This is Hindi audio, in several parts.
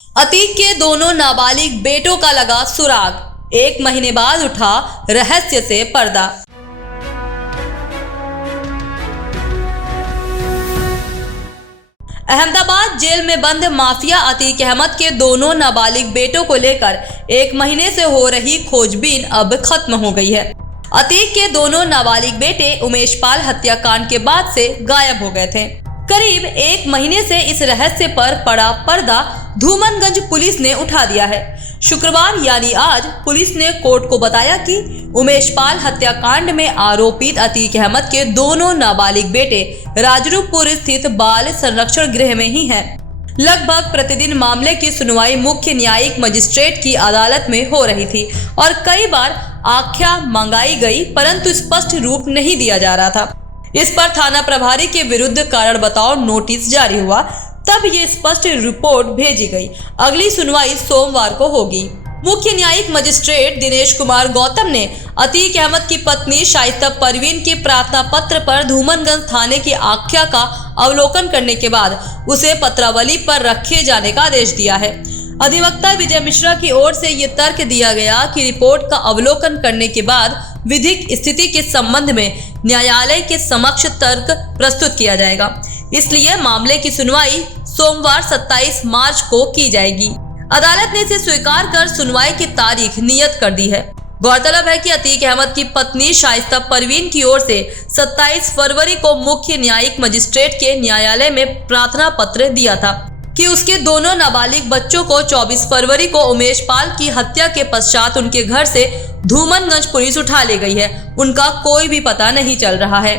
अतीक के दोनों नाबालिग बेटों का लगा सुराग, 1 महीने बाद उठा रहस्य से पर्दा। अहमदाबाद जेल में बंद माफिया अतीक अहमद के दोनों नाबालिग बेटों को लेकर 1 महीने से हो रही खोजबीन अब खत्म हो गई है। अतीक के दोनों नाबालिग बेटे उमेश पाल हत्याकांड के बाद से गायब हो गए थे। करीब 1 महीने से इस रहस्य पर पड़ा पर्दा धूमनगंज पुलिस ने उठा दिया है। शुक्रवार यानी आज पुलिस ने कोर्ट को बताया कि उमेश पाल हत्याकांड में आरोपित अतीक अहमद के दोनों नाबालिग बेटे राजरूपपुर स्थित बाल संरक्षण गृह में ही हैं। लगभग प्रतिदिन मामले की सुनवाई मुख्य न्यायिक मजिस्ट्रेट की अदालत में हो रही थी और कई बार आख्या मंगाई गई, परंतु स्पष्ट रूप नहीं दिया जा रहा था। इस पर थाना प्रभारी के विरुद्ध कारण बताओ नोटिस जारी हुआ, तब ये स्पष्ट रिपोर्ट भेजी गई। अगली सुनवाई सोमवार को होगी। मुख्य न्यायिक मजिस्ट्रेट दिनेश कुमार गौतम ने अतीक अहमद की पत्नी शाइस्ता परवीन के प्रार्थना पत्र पर धूमनगंज थाने की आख्या का अवलोकन करने के बाद उसे पत्रावली पर रखे जाने का आदेश दिया है। अधिवक्ता विजय मिश्रा की ओर से ये तर्क दिया गया कि रिपोर्ट का अवलोकन करने के बाद विधिक स्थिति के संबंध में न्यायालय के समक्ष तर्क प्रस्तुत किया जाएगा, इसलिए मामले की सुनवाई सोमवार 27 मार्च को की जाएगी। अदालत ने इसे स्वीकार कर सुनवाई की तारीख नियत कर दी है। गौरतलब है कि अतीक अहमद की पत्नी शाइस्ता परवीन की ओर से 27 फरवरी को मुख्य न्यायिक मजिस्ट्रेट के न्यायालय में प्रार्थना पत्र दिया था कि उसके दोनों नाबालिग बच्चों को 24 फरवरी को उमेश पाल की हत्या के पश्चात उनके घर से धूमनगंज पुलिस उठा ले गई है। उनका कोई भी पता नहीं चल रहा है।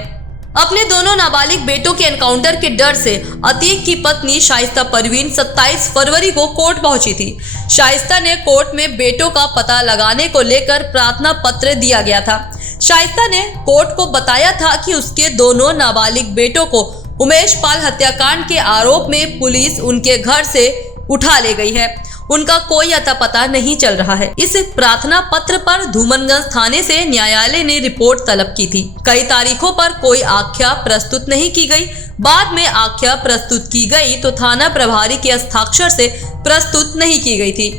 अपने दोनों नाबालिग बेटों के एनकाउंटर के डर से अतीक की पत्नी शाइस्ता परवीन 27 फरवरी को कोर्ट पहुंची थी। शाइस्ता ने कोर्ट में बेटों का पता लगाने को लेकर प्रार्थना पत्र दिया गया था। शाइस्ता ने कोर्ट को बताया था कि उसके दोनों नाबालिग बेटों को उमेश पाल हत्याकांड के आरोप में पुलिस उनके घर से उठा ले गई है। उनका कोई अता पता नहीं चल रहा है। इस प्रार्थना पत्र पर धूमनगंज थाने से न्यायालय ने रिपोर्ट तलब की थी। कई तारीखों पर कोई आख्या प्रस्तुत नहीं की गई। बाद में आख्या प्रस्तुत की गई तो थाना प्रभारी के हस्ताक्षर से प्रस्तुत नहीं की गई थी।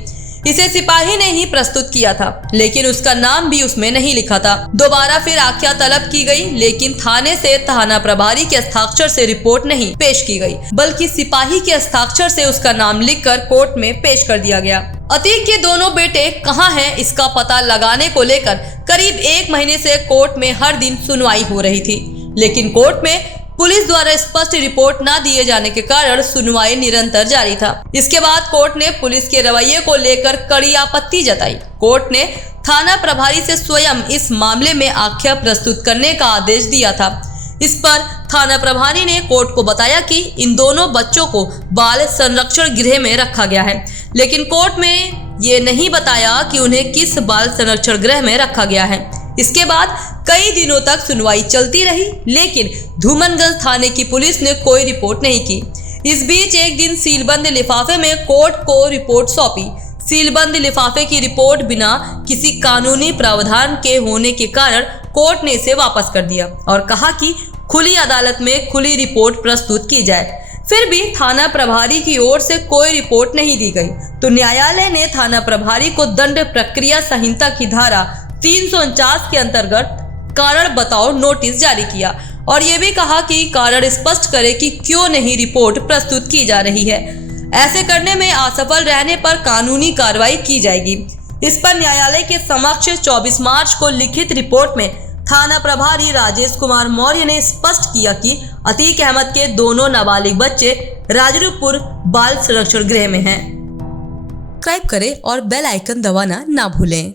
इसे सिपाही ने ही प्रस्तुत किया था, लेकिन उसका नाम भी उसमें नहीं लिखा था। दोबारा फिर आख्या तलब की गई, लेकिन थाने से थाना प्रभारी के हस्ताक्षर से रिपोर्ट नहीं पेश की गई, बल्कि सिपाही के हस्ताक्षर से उसका नाम लिखकर कोर्ट में पेश कर दिया गया। अतीक के दोनों बेटे कहाँ हैं, इसका पता लगाने को लेकर करीब 1 महीने से कोर्ट में हर दिन सुनवाई हो रही थी, लेकिन कोर्ट में पुलिस द्वारा स्पष्ट रिपोर्ट न दिए जाने के कारण सुनवाई निरंतर जारी था। इसके बाद कोर्ट ने पुलिस के रवैये को लेकर कड़ी आपत्ति जताई। कोर्ट ने थाना प्रभारी से स्वयं इस मामले में आख्या प्रस्तुत करने का आदेश दिया था। इस पर थाना प्रभारी ने कोर्ट को बताया कि इन दोनों बच्चों को बाल संरक्षण गृह में रखा गया है, लेकिन कोर्ट में ये नहीं बताया कि उन्हें किस बाल संरक्षण गृह में रखा गया है। इसके बाद कई दिनों तक सुनवाई चलती रही, लेकिन धूमनगंज थाने की पुलिस ने कोई रिपोर्ट नहीं की। इस बीच एक दिन सीलबंद लिफाफे में कोर्ट को रिपोर्ट सौंपी। सीलबंद लिफाफे की रिपोर्ट बिना किसी कानूनी प्रावधान के होने के कारण कोर्ट ने इसे वापस कर दिया और कहा कि खुली अदालत में खुली रिपोर्ट प्रस्तुत की जाए। फिर भी थाना प्रभारी की ओर से कोई रिपोर्ट नहीं दी गई, तो न्यायालय ने थाना प्रभारी को दंड प्रक्रिया संहिता की धारा 349 के अंतर्गत कारण बताओ नोटिस जारी किया और ये भी कहा कि कारण स्पष्ट करे कि क्यों नहीं रिपोर्ट प्रस्तुत की जा रही है। ऐसे करने में असफल रहने पर कानूनी कार्रवाई की जाएगी। इस पर न्यायालय के समक्ष 24 मार्च को लिखित रिपोर्ट में थाना प्रभारी राजेश कुमार मौर्य ने स्पष्ट किया कि अतीक अहमद के दोनों नाबालिग बच्चे राजरूपपुर बाल संरक्षण गृह में हैं। सब्सक्राइब करें और बेल आइकन दबाना ना भूलें।